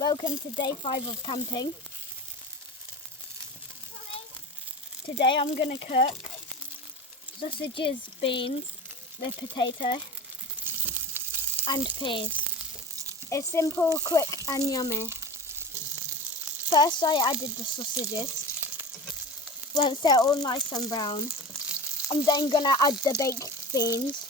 Welcome to day 5 of camping. Today I'm going to cook sausages, beans, the potato and peas. It's simple, quick and yummy. First I added the sausages. Once they're all nice and brown, I'm then going to add the baked beans.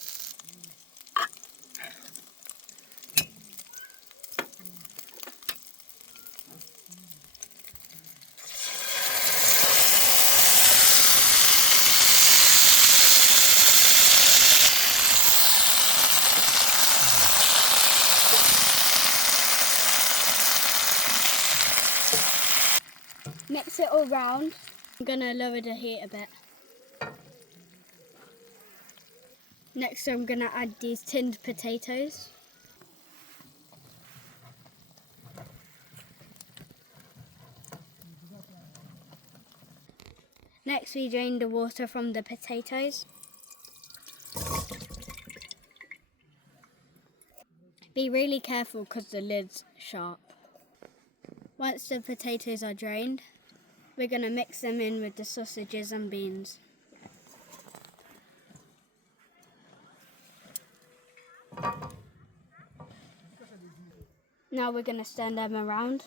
Mix it all round. I'm going to lower the heat a bit. Next I'm going to add these tinned potatoes. Next we drain the water from the potatoes. Be really careful because the lid's sharp. Once the potatoes are drained, we're going to mix them in with the sausages and beans. Now we're going to stir them around.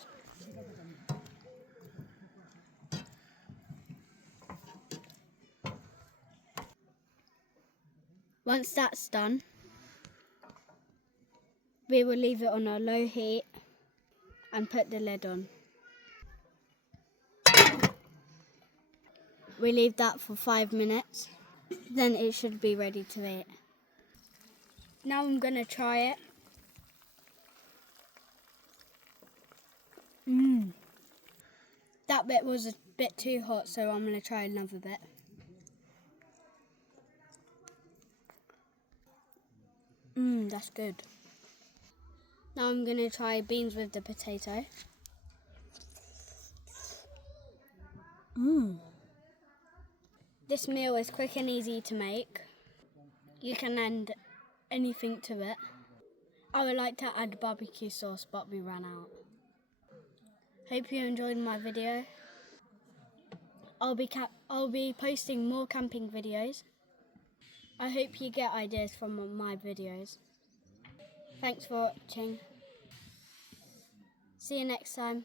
Once that's done, we will leave it on a low heat and put the lid on. We leave that for 5 minutes, then it should be ready to eat. Now I'm going to try it. That bit was a bit too hot, so I'm going to try another bit. That's good. Now I'm going to try beans with the potato. This meal is quick and easy to make. You can add anything to it. I would like to add barbecue sauce, but we ran out. Hope you enjoyed my video. I'll be posting more camping videos. I hope you get ideas from my videos. Thanks for watching. See you next time.